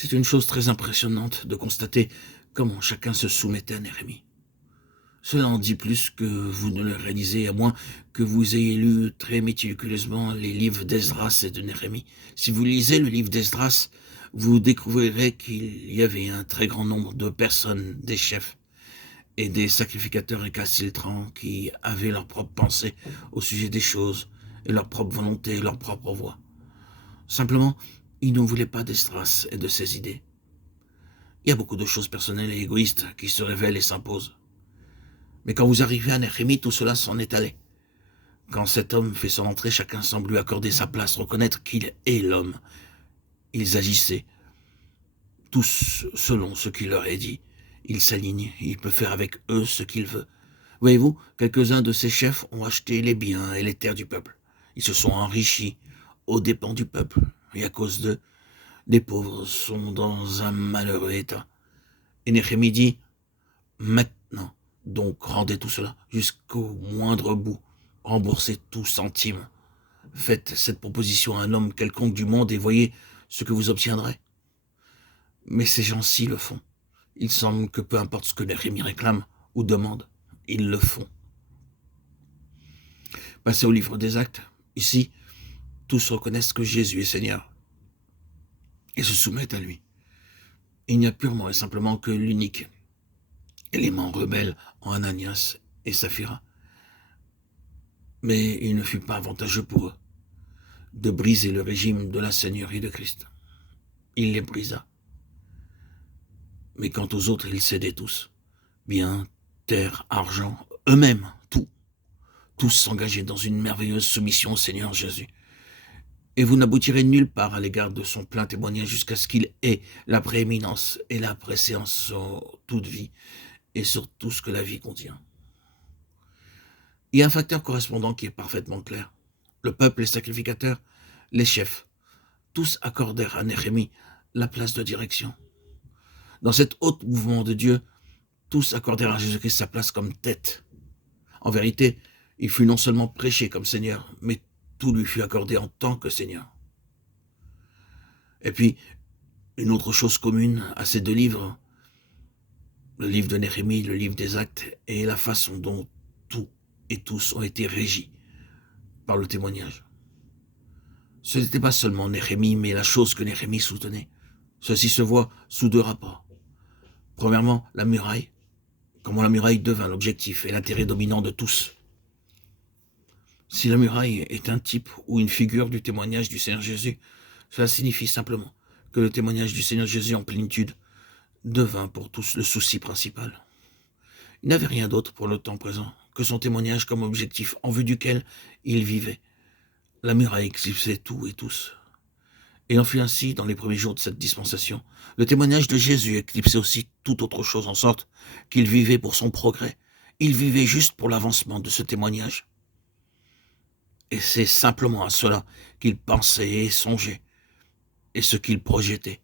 C'est une chose très impressionnante de constater comment chacun se soumettait à Néhémie. Cela en dit plus que vous ne le réalisez, à moins que vous ayez lu très méticuleusement les livres d'Esdras et de Néhémie. Si vous lisez le livre d'Esdras, vous découvrirez qu'il y avait un très grand nombre de personnes, des chefs et des sacrificateurs récalcitrants qui avaient leur propre pensée au sujet des choses, et leur propre volonté et leur propre voix. Simplement, ils ne voulaient pas d'Esdras et de ses idées. Il y a beaucoup de choses personnelles et égoïstes qui se révèlent et s'imposent. Mais quand vous arrivez à Néhémie, tout cela s'en est allé. Quand cet homme fait son entrée, chacun semble lui accorder sa place, reconnaître qu'il est l'homme. Ils agissaient, tous selon ce qu'il leur est dit. Il s'aligne, il peut faire avec eux ce qu'il veut. Voyez-vous, quelques-uns de ces chefs ont acheté les biens et les terres du peuple. Ils se sont enrichis aux dépens du peuple. Et à cause d'eux, les pauvres sont dans un malheureux état. Et Néhémie dit, maintenant, donc rendez tout cela jusqu'au moindre bout. Remboursez tout centime. Faites cette proposition à un homme quelconque du monde et voyez ce que vous obtiendrez. Mais ces gens-ci le font. Il semble que peu importe ce que Néhémie réclame ou demande, ils le font. Passez au livre des Actes. Ici, tous reconnaissent que Jésus est Seigneur et se soumettent à lui. Il n'y a purement et simplement que l'unique élément rebelle en Ananias et Saphira. Mais il ne fut pas avantageux pour eux de briser le régime de la Seigneurie de Christ. Il les brisa. Mais quant aux autres, ils cédaient tous. Biens, terre, argent, eux-mêmes, tout. Tous s'engageaient dans une merveilleuse soumission au Seigneur Jésus. Et vous n'aboutirez nulle part à l'égard de son plein témoignage jusqu'à ce qu'il ait la prééminence et la préséance sur toute vie et sur tout ce que la vie contient. Il y a un facteur correspondant qui est parfaitement clair. Le peuple, les sacrificateurs, les chefs, tous accordèrent à Néhémie la place de direction. Dans cet haut mouvement de Dieu, tous accordèrent à Jésus-Christ sa place comme tête. En vérité, il fut non seulement prêché comme Seigneur, mais tout lui fut accordé en tant que Seigneur. Et puis, une autre chose commune à ces deux livres, le livre de Néhémie, le livre des Actes, est la façon dont tout et tous ont été régis par le témoignage. Ce n'était pas seulement Néhémie, mais la chose que Néhémie soutenait. Ceci se voit sous deux rapports. Premièrement, la muraille. Comment la muraille devint l'objectif et l'intérêt dominant de tous. Si la muraille est un type ou une figure du témoignage du Seigneur Jésus, cela signifie simplement que le témoignage du Seigneur Jésus en plénitude devint pour tous le souci principal. Il n'avait rien d'autre pour le temps présent que son témoignage comme objectif en vue duquel il vivait. La muraille éclipsait tout et tous. Et en fut ainsi dans les premiers jours de cette dispensation. Le témoignage de Jésus éclipsait aussi toute autre chose en sorte qu'il vivait pour son progrès. Il vivait juste pour l'avancement de ce témoignage. Et c'est simplement à cela qu'il pensait et songeait, et ce qu'il projetait.